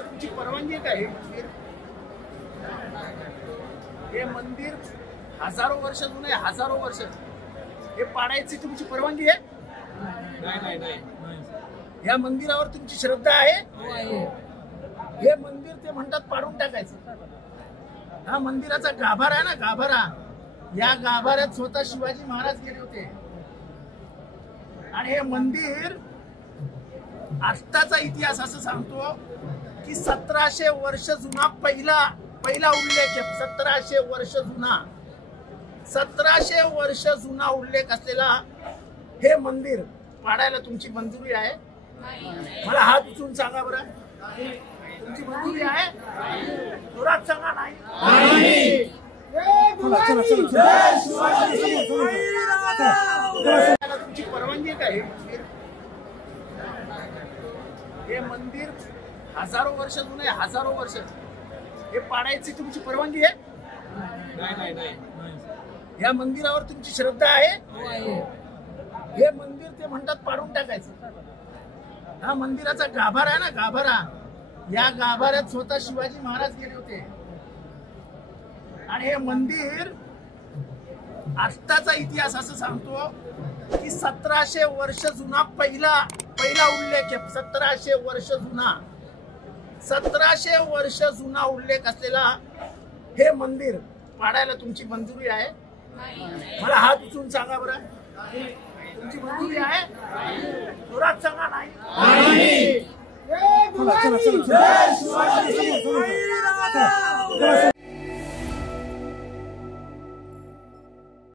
तुमची परवानगी आहे का हे मंदिर हजारो वर्ष जुनं आहे, हजारो वर्ष हे पाडायची तुमची परवानगी आहे? नाही. या मंदिरावर तुमची श्रद्धा आहे? हे मंदिर ते म्हणतात पाडून टाकायचं. हा मंदिराचा गाभारा आहे ना, गाभारा, या गाभाऱ्यात स्वतः शिवाजी महाराज गेले होते. आणि हे मंदिर आत्ताचा इतिहास असं सांगतो की 1700 वर्ष जुना पहिला उल्लेख आहे. 1700 वर्ष जुना, 1700 वर्ष जुना उल्लेख असलेला हे मंदिर पाडायला तुमची मंजुरी आहे? मला हात उचलून सांगा बरं, तुमची मंजुरी आहे? जोरात सांगा. नाही. तुमची परवानगी आहे का हे मंदिर हजारो वर्ष जुनं आहे, हजारो वर्ष हे पाडायची तुमची परवानगी आहे? नाही. या मंदिरावर तुमची श्रद्धा आहे? हे मंदिर ते म्हणतात पाडून टाकायचं. हा मंदिराचा गाभारा आहे ना, गाभारा, या गाभाऱ्यात स्वतः शिवाजी महाराज गेले होते. आणि हे मंदिर आत्ताचा इतिहास असं सांगतो की 1700 वर्ष जुना पहिला उल्लेख आहे. 1700 वर्ष जुना, 1700 वर्ष जुना उल्लेख असलेला हे मंदिर पाडायला तुमची मंजुरी आहे? मला हात उचलून सांगा बरं, तुमची मंजुरी आहे? जोरात सांगा. नाही.